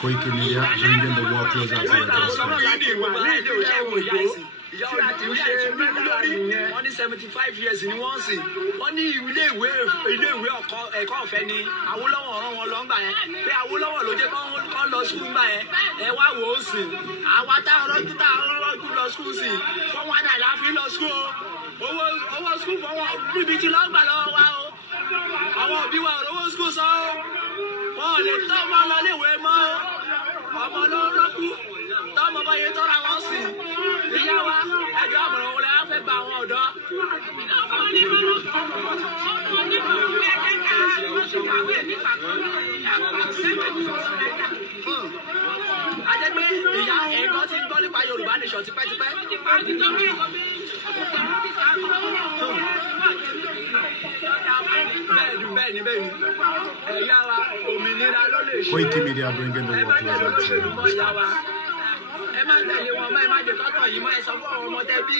Koiki Media bringing the war closer to your doorstep. Ìyá ti ṣe lórí wọ́n ní 75 years ni wọ́n sìn wọ́n ní ilé-ìwé ẹ̀kọ́ ọ̀fẹ́ ni Awólọ́wọ̀ ọ̀rọ̀ wọn lọ ń gbà yẹn pé Awólọ́wọ̀ ló jẹ́ kọ́ lọ skul gbà yẹn ẹ wá wò ó sìn àwa táwọn rọ́jú lọ skul sìn fọ́n wá náà láfi lọ skul o owó skul fọ́n wọn níbi tí lọ́gbà lọ́wọ́ wa o àwọn òbí wa ò rówó skul sọ o wọn ò lè tọ́ ọmọ lọ léèwé mọ́ ọmọ ló rọ́kú tọ́mọ bá yẹ tọ́ra wọn sìn ìyá wa ẹjọ́ àmọ̀ràn wọlé á fẹ́ gba àwọn ọ̀dọ́. a jẹ́ pé ìyá ẹ̀kọ́ ti ń gbọ́ nípa Yorùbá nation tipẹ́tipẹ́. bẹ́ẹ̀ni ẹ̀yà wa òmìnira ló lè ṣe. Koiki Media bringing the war closer to your doorstep. ẹ má tẹ̀lé wọn mọ́ ẹ má jẹ́ kọ́tọ̀ yìí mọ́ ẹ sọ fún àwọn ọmọ tẹ́bí.